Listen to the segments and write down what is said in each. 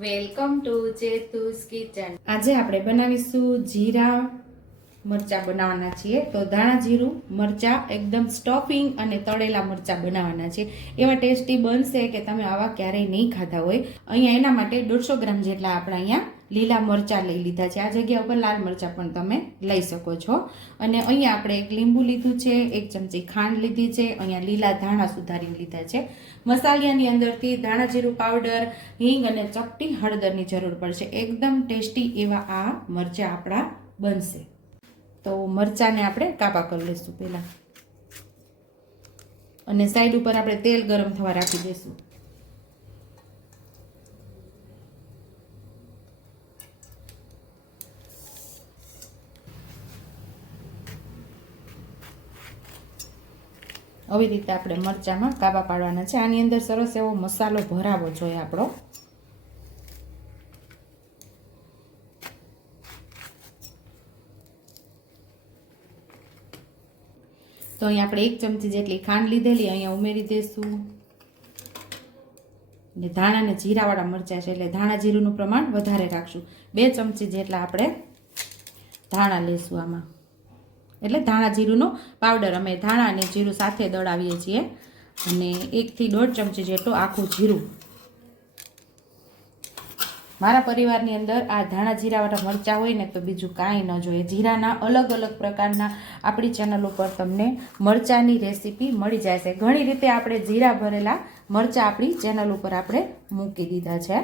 Welcome to ચેતુસ kitchen. આજે આપણે બનાવીશું જીરા મરચા બનાવવાના છીએ। તો ધાણા જીરું મરચા એકદમ સ્ટફિંગ અને તળેલા મરચા બનાવવાના છે। એવા ટેસ્ટી બનશે કે તમે આવા ક્યારેય નહીં ખાધા હોય। અહીંયા એના માટે 150 ગ્રામ જેટલા આપણે અહીંયા લીલા મરચા લઈ લીધા છે। આ જગ્યા ઉપર લાલ મરચા પણ તમે લઈ શકો છો। અને અહીંયા આપણે એક લીંબુ લીધું છે, 1 ચમચી ખાંડ લીધી છે, અહીંયા લીલા ધાણા સુધારીને લીધા છે। મસાલાની અંદરથી ધાણા જીરું પાવડર, હિંગ અને ચપટી હળદરની જરૂર પડશે। એકદમ ટેસ્ટી એવા આ મરચા આપણા બનશે। તો મરચાને આપણે કાપા કરી લઈશું પહેલા, અને સાઈડ ઉપર આપણે તેલ ગરમ થવા રાખી દઈશું। આવી રીતે આપણે મરચામાં કાપા પાડવાના છે। આની અંદર સરસ એવો મસાલો ભરાવો જોઈએ આપણો। તો અહીંયા આપણે 1 ચમચી જેટલી ખાંડ લીધેલી અહીંયા ઉમેરી દઈશું। અને ધાણા અને જીરાવાળા મરચાં છે એટલે ધાણા જીરુંનું પ્રમાણ વધારે રાખશું। 2 ચમચી જેટલા આપણે ધાણા લઈશું આમાં, એટલે ધાણા જીરુંનો પાવડર। અમે ધાણા અને જીરું સાથે દળાવીએ છીએ। અને 1 થી 1.5 ચમચી જેટલું આખું જીરું। મારા પરિવારની અંદર આ ધાણા જીરાવાળા મરચાં હોય ને તો બીજું કાંઈ ન જોઈએ। જીરાના અલગ અલગ પ્રકારના આપણી ચેનલ ઉપર તમને મરચાંની રેસીપી મળી જાય છે। ઘણી રીતે આપણે જીરા ભરેલા મરચાં આપણી ચેનલ ઉપર આપણે મૂકી દીધા છે,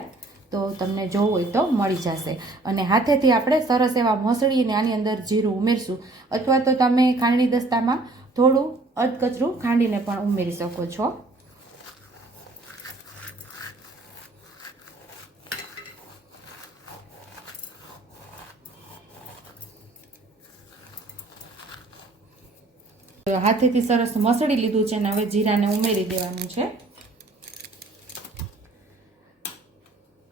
તો તમને જોવું હોય તો મળી જશે। અને હાથેથી આપણે સરસ એવા મસળીને આની અંદર જીરું ઉમેરશું, અથવા તો તમે ખાંડણી દસ્તામાં થોડું અધકચરું ખાંડીને પણ ઉમેરી શકો છો। હાથેથી સરસ મસળી લીધું છે અને હવે જીરાને ઉમેરી દેવાનું છે।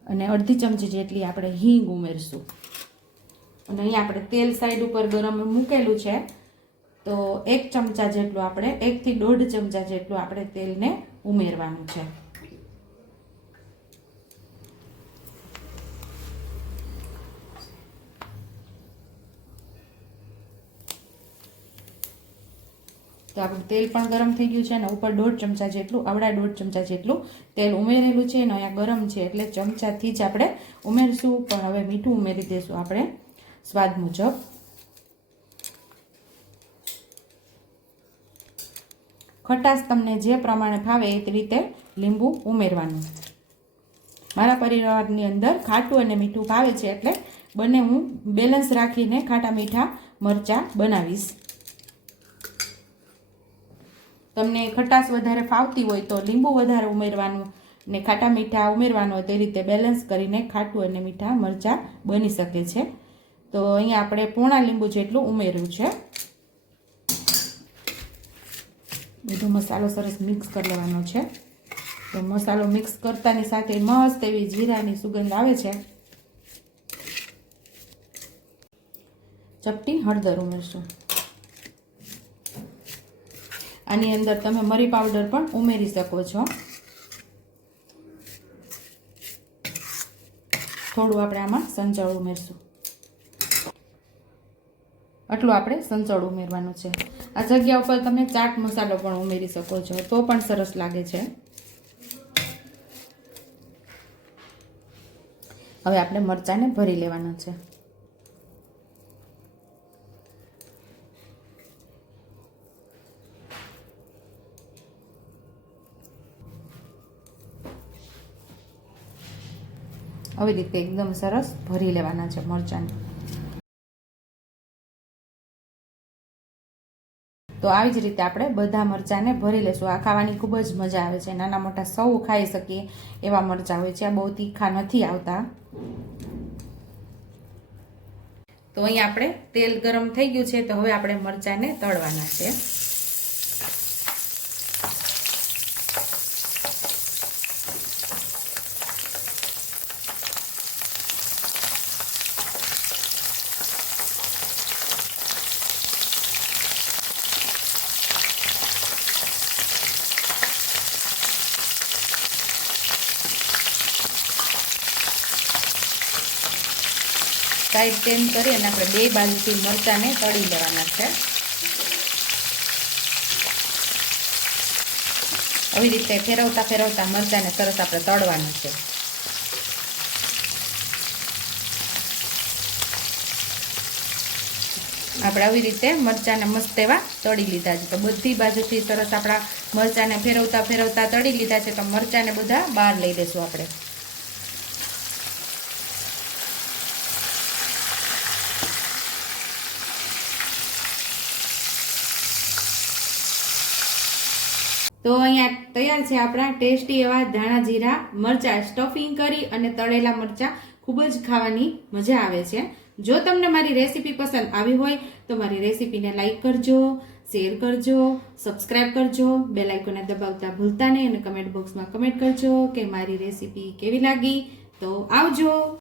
અને અડધી ચમચી જેટલી આપણે હિંગ ઉમેરશું। અને અહીંયા આપણે તેલ સાઈડ ઉપર ગરમ મૂકેલું છે, તો 1 ચમચા જેટલું આપણે 1 થી 1.5 ચમચા જેટલું આપણે તેલને ઉમેરવાનું છે। તો આપણું તેલ પણ ગરમ થઈ ગયું છે અને ઉપર 1.5 ચમચા જેટલું, આવડા 1.5 ચમચા જેટલું તેલ ઉમેરેલું છે। અને અહીંયા ગરમ છે એટલે ચમચાથી જ આપણે ઉમેરશું, પણ હવે મીઠું ઉમેરી દઈશું આપણે સ્વાદ મુજબ। ખટાશ તમને જે પ્રમાણે ભાવે એ રીતે લીંબુ ઉમેરવાનું। મારા પરિવારની અંદર ખાટું અને મીઠું ભાવે છે એટલે બંને હું બેલેન્સ રાખીને ખાટા મીઠા મરચાં બનાવીશ। તમને ખટાશ વધારે ફાવતી હોય તો લીંબુ વધારે ઉમેરવાનું, ને ખાટા મીઠા ઉમેરવાનું હોય તે રીતે બેલેન્સ કરીને ખાટું અને મીઠા મરચાં બની શકે છે। તો અહીંયા આપણે પોણા લીંબુ જેટલું ઉમેર્યું છે। બધો મસાલો સરસ મિક્સ કરી લેવાનો છે। તો મસાલો મિક્સ કરતાની સાથે મસ્ત એવી જીરાની સુગંધ આવે છે। ચપટી હળદર ઉમેરશું। આની અંદર તમે મરી પાવડર પણ ઉમેરી શકો છો। થોડું આપણે આમાં સંચળ ઉમેરશું। આટલું આપણે સંચળ ઉમેરવાનું છે। આ જગ્યા ઉપર તમે ચાટ મસાલો પણ ઉમેરી શકો છો, તો પણ સરસ લાગે છે। હવે આપણે મરચાંને ભરી લેવાના છે। આવી રીતે એકદમ સરસ ભરી લેવાના છે મરચાંને। તો આવી જ રીતે આપણે બધા મરચાંને ભરી લેશું। આ ખાવાની ખૂબ જ મજા આવે છે। નાના મોટા સૌ ખાઈ શકીએ એવા મરચાં હોય છે, આ બહુ તીખા નથી આવતા। તો અહીં આપણે તેલ ગરમ થઈ ગયું છે, તો હવે આપણે મરચાંને તળવાના છે। સાઈડ ચેન્જ કરી અને આપણે બે બાજુથી મરચાંને તળી લેવાના છે. આવી રીતે ફેરવતા ફેરવતા મરચાંને સરસ આપણે તળવાના છે. આપણે આવી રીતે મરચાંને મસ્ત એવા તળી લીધા છે. તો બધી બાજુથી સરસ આપણા મરચાંને ફેરવતા ફેરવતા તળી લીધા છે. તો મરચાંને બધા બહાર લઈ લેશું આપણે. તો અહીંયા તૈયાર છે આપણા ટેસ્ટી એવા ધાણા જીરા મરચાં સ્ટફિંગ કરી અને તળેલા મરચાં. ખૂબ જ ખાવાની મજા આવે છે. જો તમને મારી રેસીપી પસંદ આવી હોય તો મારી રેસીપીને લાઈક કરજો, શેર કરજો, સબસ્ક્રાઈબ કરજો, બેલ આઇકોનને દબાવતા ભૂલતા નહીં અને કમેન્ટ બોક્સમાં કમેન્ટ કરજો કે મારી રેસીપી કેવી લાગી. તો આવજો.